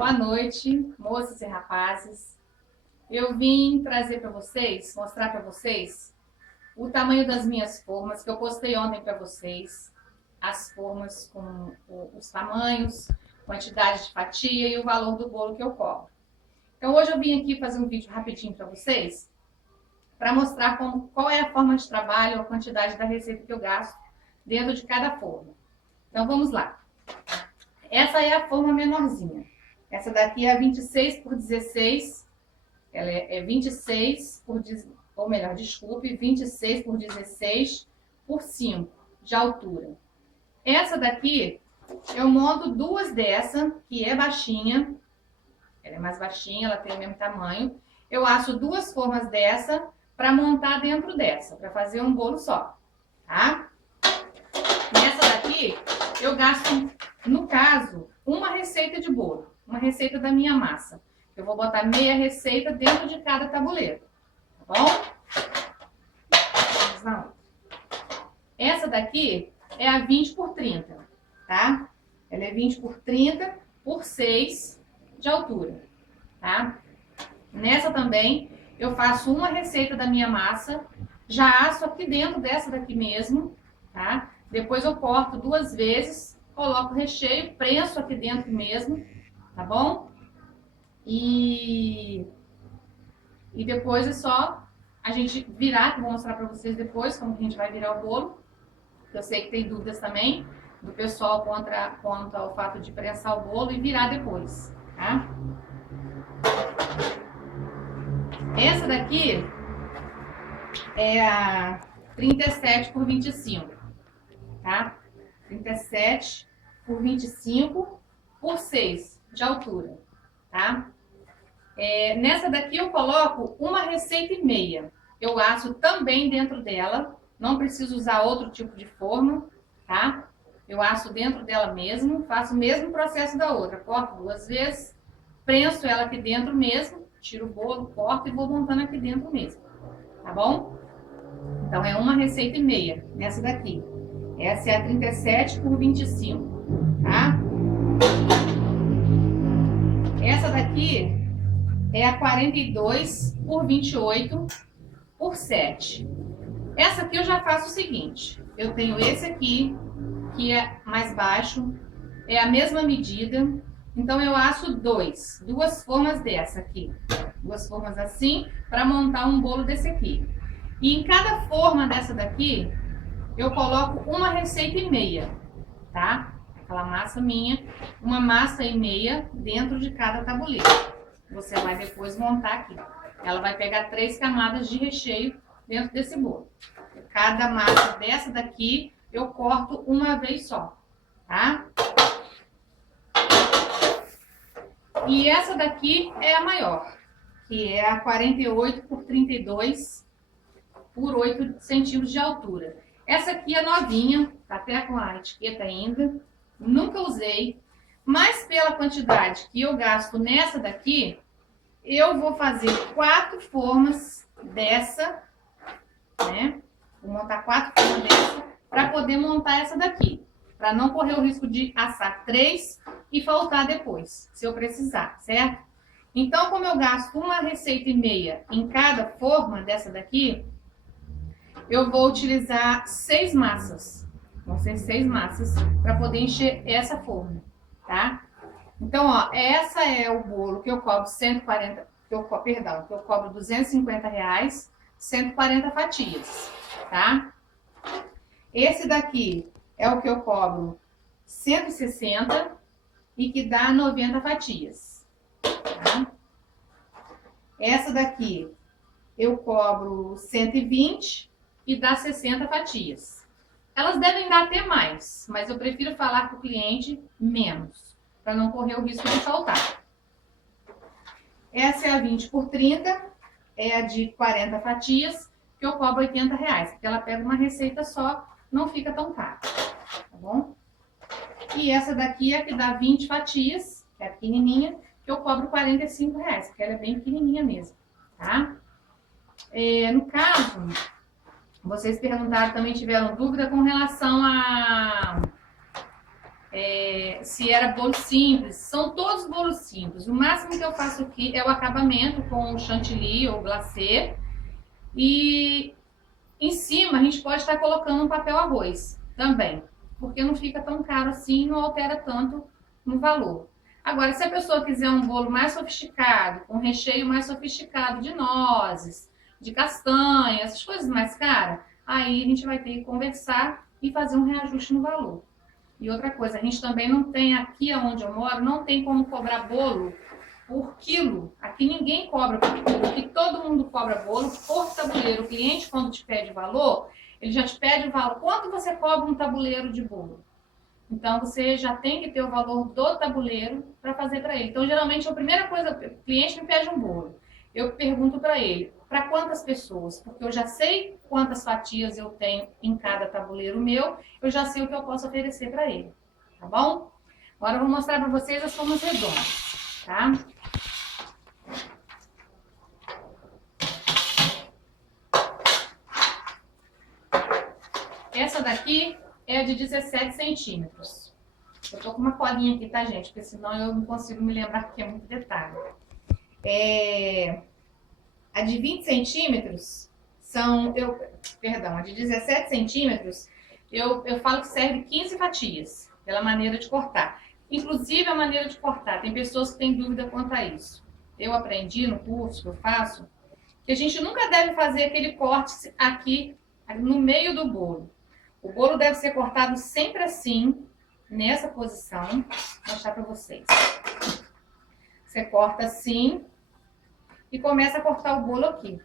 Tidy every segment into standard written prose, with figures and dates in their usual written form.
Boa noite, moças e rapazes. Eu vim trazer para vocês, mostrar para vocês o tamanho das minhas formas que eu postei ontem para vocês. As formas com os tamanhos, quantidade de fatia e o valor do bolo que eu cobro. Então hoje eu vim aqui fazer um vídeo rapidinho para vocês, para mostrar qual é a forma de trabalho, a quantidade da receita que eu gasto dentro de cada forma. Então vamos lá. Essa é a forma menorzinha. Essa daqui é a 26 por 16. Ela é 26 por, ou melhor, desculpe, 26 por 16 por 5 de altura. Essa daqui, eu monto duas dessa, que é baixinha. Ela é mais baixinha, ela tem o mesmo tamanho. Eu asso duas formas dessa para montar dentro dessa, para fazer um bolo só, tá? Nessa daqui, eu gasto, no caso, uma receita de bolo, uma receita da minha massa. Eu vou botar meia receita dentro de cada tabuleiro, tá bom? Vamos lá. Essa daqui é a 20 por 30, tá? Ela é 20 por 30 por 6 de altura, tá? Nessa também, eu faço uma receita da minha massa, já asso aqui dentro dessa daqui mesmo, tá? Depois eu corto duas vezes, coloco o recheio, prenso aqui dentro mesmo, tá bom? E depois é só a gente virar, que eu vou mostrar pra vocês depois como que a gente vai virar o bolo. Eu sei que tem dúvidas também do pessoal quanto ao fato de prensar o bolo e virar depois, tá? Essa daqui é a 37 por 25, tá? 37 por 25 por 6 de altura, tá? Nessa daqui eu coloco uma receita e meia. Eu asso também dentro dela, não preciso usar outro tipo de forma, tá? Eu asso dentro dela mesmo, faço o mesmo processo da outra. Corto duas vezes, prenso ela aqui dentro mesmo, tiro o bolo, corto e vou montando aqui dentro mesmo, tá bom? Então é uma receita e meia nessa daqui. Essa é a 37 por 25, tá? Essa daqui é a 42 por 28 por 7. Essa aqui eu já faço o seguinte. Eu tenho esse aqui, que é mais baixo. É a mesma medida. Então eu asso duas formas dessa aqui. Duas formas assim, para montar um bolo desse aqui. E em cada forma dessa daqui, eu coloco uma receita e meia, tá? Aquela massa minha, uma massa e meia dentro de cada tabuleiro. Você vai depois montar aqui. Ela vai pegar 3 camadas de recheio dentro desse bolo. Cada massa dessa daqui, eu corto uma vez só, tá? E essa daqui é a maior, que é a 48 por 32 por 8 centímetros de altura. Essa aqui é novinha, tá até com a etiqueta ainda. Nunca usei, mas pela quantidade que eu gasto nessa daqui, eu vou fazer 4 formas dessa, né? Vou montar 4 formas dessa para poder montar essa daqui, para não correr o risco de assar 3 e faltar depois, se eu precisar, certo? Então, como eu gasto uma receita e meia em cada forma dessa daqui, eu vou utilizar 6 massas. Vão ser 6 massas para poder encher essa forma, tá? Então, ó, essa é o bolo que eu cobro 140, que eu cobro R$250, 140 fatias, tá? Esse daqui é o que eu cobro 160 e que dá 90 fatias, tá? Essa daqui eu cobro 120 e dá 60 fatias. Elas devem dar até mais, mas eu prefiro falar para o cliente menos, para não correr o risco de faltar. Essa é a 20 por 30, é a de 40 fatias, que eu cobro R$80, porque ela pega uma receita só, não fica tão caro, tá bom? E essa daqui é a que dá 20 fatias, que é pequenininha, que eu cobro R$45, porque ela é bem pequenininha mesmo, tá? No caso, vocês perguntaram, também tiveram dúvida com relação se era bolo simples. São todos bolos simples. O máximo que eu faço aqui é o acabamento com o chantilly ou glacê. E em cima a gente pode estar colocando um papel arroz também, porque não fica tão caro assim, não altera tanto no valor. Agora, se a pessoa quiser um bolo mais sofisticado, com recheio mais sofisticado de nozes, de castanha, essas coisas mais caras, aí a gente vai ter que conversar e fazer um reajuste no valor. E outra coisa, a gente também não tem, aqui onde eu moro, não tem como cobrar bolo por quilo. Aqui ninguém cobra por quilo, aqui todo mundo cobra bolo por tabuleiro. O cliente, quando te pede valor, ele já te pede o valor. Quanto você cobra um tabuleiro de bolo? Então, você já tem que ter o valor do tabuleiro para fazer para ele. Então, geralmente, a primeira coisa, o cliente me pede um bolo. Eu pergunto para ele, para quantas pessoas? Porque eu já sei quantas fatias eu tenho em cada tabuleiro meu, eu já sei o que eu posso oferecer para ele, tá bom? Agora eu vou mostrar para vocês as formas redondas, tá? Essa daqui é de 17 centímetros. Eu tô com uma colinha aqui, tá, gente? Porque senão eu não consigo me lembrar porque é muito detalhe. A de 20 centímetros a de 17 centímetros, eu falo que serve 15 fatias, pela maneira de cortar. Inclusive a maneira de cortar, tem pessoas que têm dúvida quanto a isso. Eu aprendi no curso que eu faço, que a gente nunca deve fazer aquele corte aqui no meio do bolo. O bolo deve ser cortado sempre assim, nessa posição. Vou mostrar para vocês. Você corta assim e começa a cortar o bolo aqui.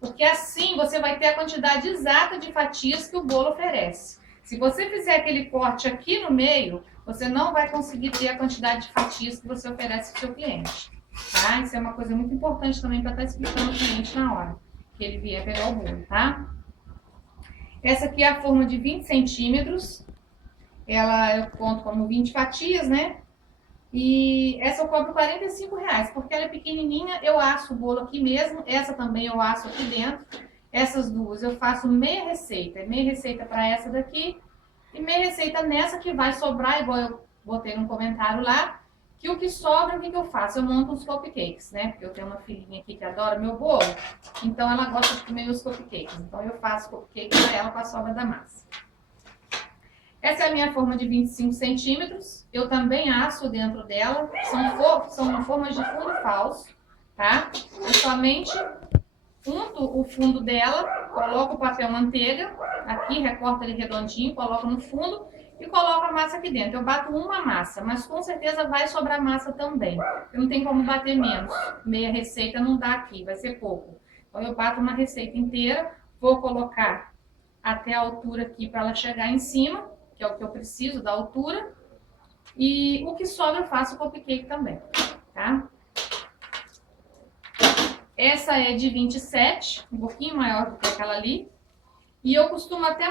Porque assim você vai ter a quantidade exata de fatias que o bolo oferece. Se você fizer aquele corte aqui no meio, você não vai conseguir ter a quantidade de fatias que você oferece para o seu cliente. Tá? Isso é uma coisa muito importante também para estar explicando ao cliente na hora que ele vier pegar o bolo, tá? Essa aqui é a forma de 20 centímetros. Eu conto como 20 fatias, né? E essa eu cobro R$45, porque ela é pequenininha, eu asso o bolo aqui mesmo. Essa também eu asso aqui dentro. Essas duas eu faço meia receita para essa daqui e meia receita nessa que vai sobrar, igual eu botei no comentário lá, que o que sobra, o que eu faço? Eu monto os cupcakes, né? Porque eu tenho uma filhinha aqui que adora meu bolo, então ela gosta de comer os cupcakes. Então eu faço cupcake para ela com a sobra da massa. Essa é a minha forma de 25 centímetros. Eu também asso dentro dela. São formas de fundo falso, tá? Eu somente unto o fundo dela, coloco o papel manteiga, aqui recorto ele redondinho, coloco no fundo e coloco a massa aqui dentro. Eu bato uma massa, mas com certeza vai sobrar massa também. Eu não tenho como bater menos. Meia receita não dá aqui, vai ser pouco. Então eu bato uma receita inteira, vou colocar até a altura aqui para ela chegar em cima, que é o que eu preciso da altura. E o que sobra eu faço o cupcake também, tá? Essa é de 27, um pouquinho maior do que aquela ali. E eu costumo até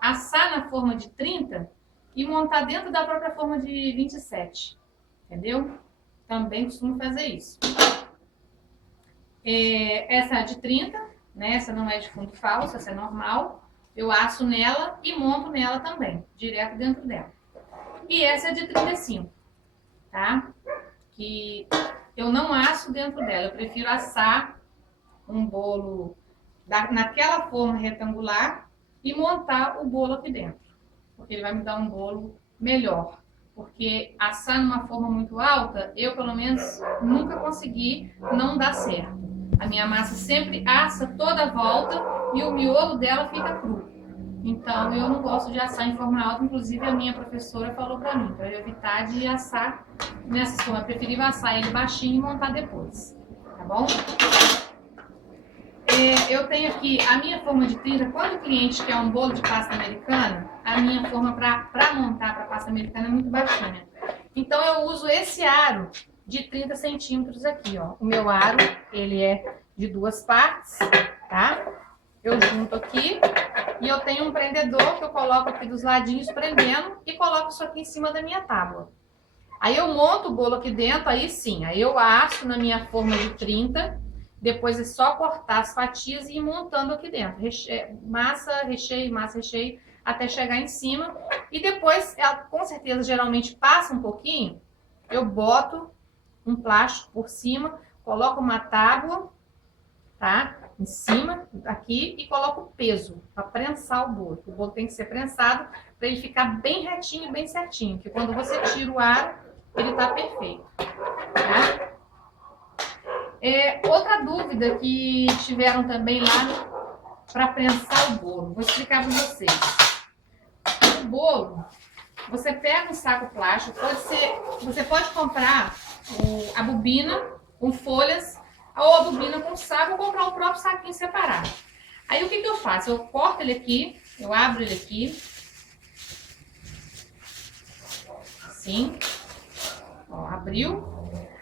assar na forma de 30 e montar dentro da própria forma de 27, entendeu? Também costumo fazer isso. Essa é de 30, né? Essa não é de fundo falso, essa é normal. Eu asso nela e monto nela também, direto dentro dela. E essa é de 35, tá? Que eu não asso dentro dela, eu prefiro assar um bolo naquela forma retangular e montar o bolo aqui dentro, porque ele vai me dar um bolo melhor. Porque assar numa forma muito alta, eu pelo menos nunca consegui, não dá certo. A minha massa sempre assa toda a volta e o miolo dela fica cru. Então eu não gosto de assar em forma alta, inclusive a minha professora falou pra mim, para eu evitar de assar nessa forma. Eu preferia assar ele baixinho e montar depois, tá bom? Eu tenho aqui a minha forma de 30, quando o cliente quer um bolo de pasta americana, a minha forma para montar para pasta americana é muito baixinha. Então eu uso esse aro de 30 centímetros aqui, ó. O meu aro, ele é de 2 partes, tá? Eu junto aqui e eu tenho um prendedor que eu coloco aqui dos ladinhos prendendo e coloco isso aqui em cima da minha tábua. Aí eu monto o bolo aqui dentro, aí sim, aí eu asso na minha forma de 30, depois é só cortar as fatias e ir montando aqui dentro. Massa, recheio, até chegar em cima. E depois, ela com certeza geralmente passa um pouquinho, eu boto um plástico por cima, coloco uma tábua, tá? Em cima, aqui, e coloco o peso para prensar o bolo. O bolo tem que ser prensado para ele ficar bem retinho, bem certinho, que quando você tira o aro, ele tá perfeito, tá? Outra dúvida que tiveram também lá para prensar o bolo, vou explicar para vocês. O bolo, você pega um saco plástico, você pode comprar a bobina com folhas, ou a bobina com saco, ou comprar o próprio saquinho separado. Aí o que eu faço? Eu corto ele aqui, eu abro ele aqui, assim, ó, abriu.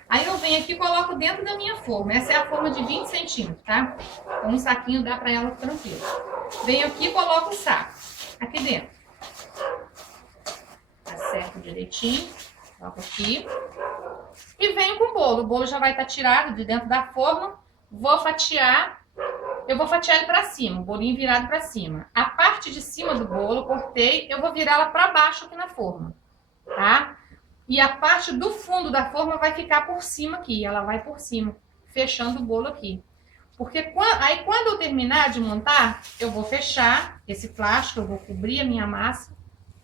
Aí eu venho aqui e coloco dentro da minha forma. Essa é a forma de 20 centímetros, tá? Então um saquinho dá pra ela tranquilo. Venho aqui e coloco o saco aqui dentro. Acerto direitinho, coloco aqui. E venho com o bolo. O bolo já vai estar tirado de dentro da forma. Vou fatiar. Eu vou fatiar ele pra cima, o bolinho virado pra cima. A parte de cima do bolo, eu cortei, eu vou virar ela pra baixo aqui na forma, tá? E a parte do fundo da forma vai ficar por cima aqui, ela vai por cima, fechando o bolo aqui. Porque aí quando eu terminar de montar, eu vou fechar esse plástico, eu vou cobrir a minha massa,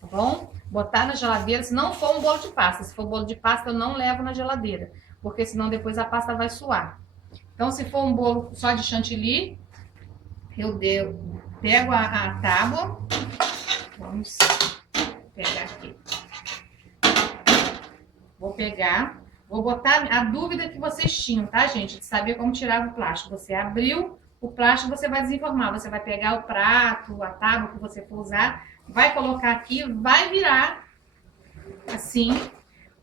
tá bom? Botar na geladeira, se não for um bolo de pasta. Se for bolo de pasta, eu não levo na geladeira, porque senão depois a pasta vai suar. Então, se for um bolo só de chantilly, eu pego a tábua, vamos pegar aqui. Vou botar a dúvida que vocês tinham, tá, gente? De saber como tirar o plástico. Você abriu o plástico, você vai desenformar. Você vai pegar o prato, a tábua que você for usar, vai colocar aqui, vai virar assim.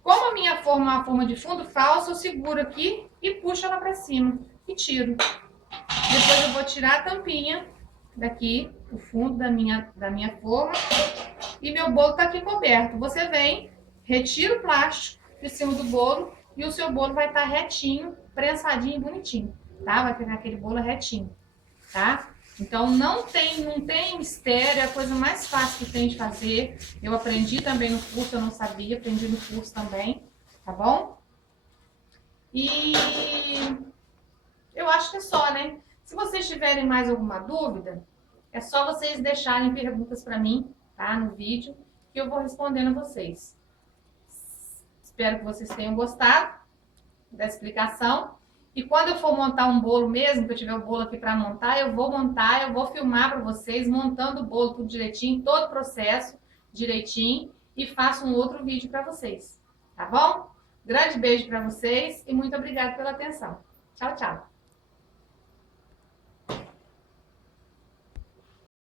Como a minha forma é uma forma de fundo falso, eu seguro aqui e puxo ela pra cima e tiro. Depois eu vou tirar a tampinha daqui, o fundo da minha forma, e meu bolo tá aqui coberto. Você vem, retira o plástico de cima do bolo e o seu bolo vai estar retinho, prensadinho e bonitinho, tá? Vai ficar aquele bolo retinho, tá? Então não tem mistério, é a coisa mais fácil que tem de fazer. Eu aprendi também no curso, eu não sabia, aprendi no curso também, tá bom? E eu acho que é só, né? Se vocês tiverem mais alguma dúvida, é só vocês deixarem perguntas para mim, tá? No vídeo, que eu vou respondendo a vocês. Espero que vocês tenham gostado da explicação. E quando eu for montar um bolo mesmo, que eu tiver o bolo aqui para montar, eu vou filmar para vocês, montando o bolo tudo direitinho, todo o processo direitinho, e faço um outro vídeo para vocês, tá bom? Grande beijo para vocês e muito obrigada pela atenção. Tchau, tchau!